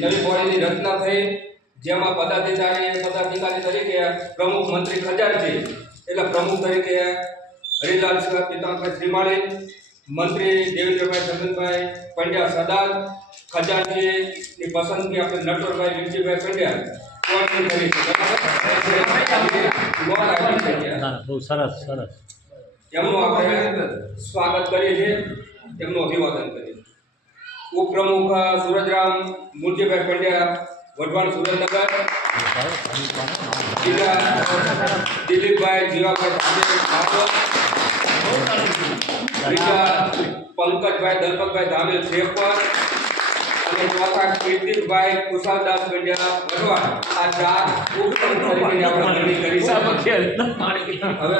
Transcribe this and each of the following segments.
નવી બોડીની રચના થઈ, જેમાં પદાધિકારી તરીકે પ્રમુખ મંત્રી ખજાનચી એટલે પ્રમુખ તરીકે હરિલાલ પિતાંબરભાઈ શ્રીમાળી, મંત્રી દેવેન્દ્રભાઈ જગનભાઈ પંડ્યા સરદાર, ખજાનચીની પસંદગી આપણે નટવરભાઈ વિજયભાઈ પંડ્યા કોણ કરી છે. બહુ સરસ સરસ. એમનું આપણે સ્વાગત કરીએ છીએ, એમનું અભિવાદન કરીએ. ઉપપ્રમુખ સુરજરામ મૂળજીભાઈ પંડ્યા વઢવાણ સુરેન્દ્રનગર, દિલીપભાઈ જીવાભાઈ પંકજભાઈ દલપતભાઈ ધામેલ શેખપર અને ચોથા કીર્તિભાઈ કુશાલદાસ પંડ્યા વઢવાણ. આ ચાર ઉપપ્રમુખ તરીકે આપણે નિર્ણય કરી છે. હવે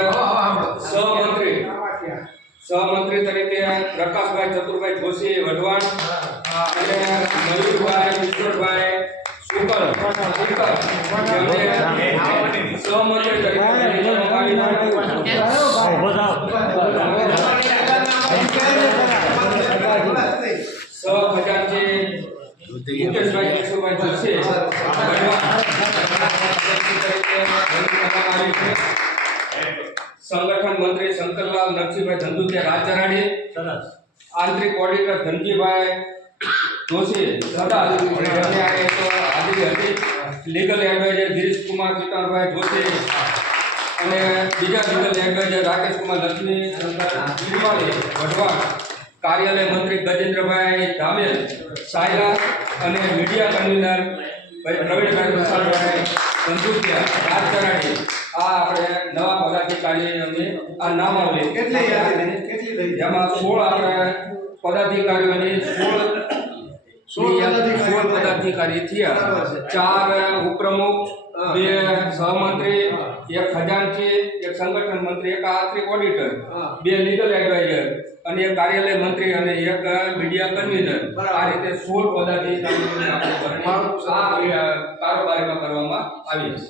સહમંત્રી તરીકે પ્રકાશભાઈ ચતુરભાઈ જોશી વઢવાણ અને મયુરભાઈ ઈશ્વરભાઈ શુકલ સહમંત્રી ખજાનચી મુકેશભાઈ કેશુભાઈ જોશી સંગઠન મંત્રી શંકરલાલ નરસિંહભાઈ ધંધુકિયા રાજચરાણી, આંતરિક auditor Dhanjibhai Joshi legal adviser Girishkumar Kitanbhai Joshi અને બીજા લીગલ એડવાઇઝર રાકેશકુમાર લક્ષ્મી શ્રીમાળી વઢવાણ, કાર્યાલય મંત્રી ગજેન્દ્રભાઈ ધામેલ સાયલા અને મીડિયા કન્વીનર પ્રવીણભાઈ પ્રસાદભાઈ ધંધુકિયા રાજચરાણી. આ આપણે નવા પદાધિકારીઓને આ નામ આવે જેમાં 16 આપણે પદાધિકારીઓની 16 પદાધિકારી થયા. 4 ઉપપ્રમુખ, 2 સહમંત્રી, 1 ખજાનચી, 1 સંગઠન મંત્રી, 1 આંતરિક ઓડિટર, 2 લીગલ એડવાઇઝર અને 1 કાર્યાલય મંત્રી અને 1 મીડિયા કન્વીનર. આ રીતે 16 પદાધિકારીઓને આપણે કારોબારીમાં કરવામાં આવી છે.